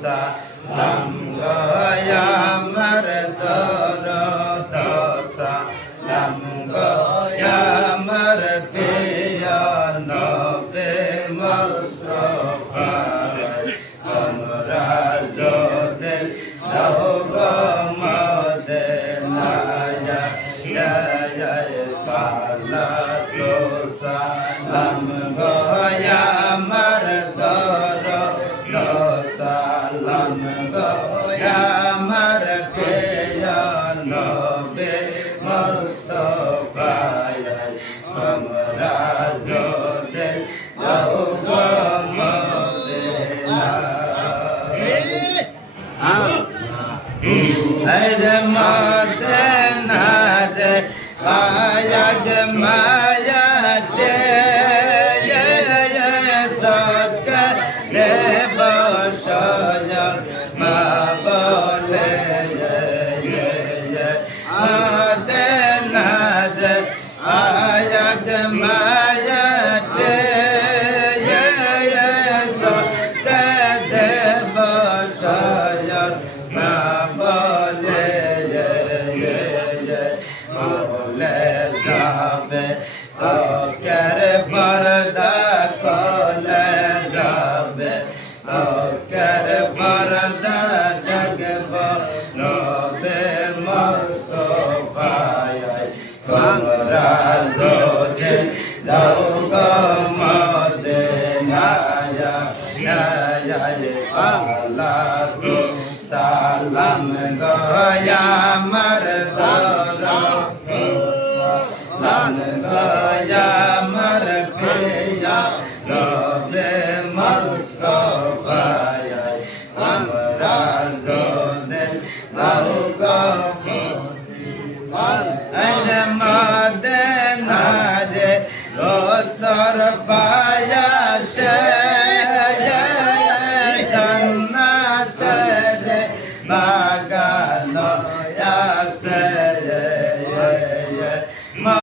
সালাম গো আমার দরদ সালাম গো আমার প্রিয় নবী মুস্তাফা আমরা যদি যাও গো মদিনায় সালাতু সালাম গো আমার দরদ সালাম গো আমার প্রিয় নবী মুস্তাফা আমরা যদি যাও গো মদিনায় আরে মদিনায় আয়াত মায়াতে সৎকারে বসয় মা বলে মদিনায় আয়াত মায়াতে সৎকারে বসয় মা বলে যাবে সকের পর্দা খোলে যাবে সকের পর্দা জগব নবে মুস্তাফায় তোমরা যদি যাও গো মদিনায় সালাতু সালাম গো আমার দরদ সালাম গো আমার প্রিয় নবী মুস্তাফা আমরা যদি যাও গো মদিনায় মদিনায় তোর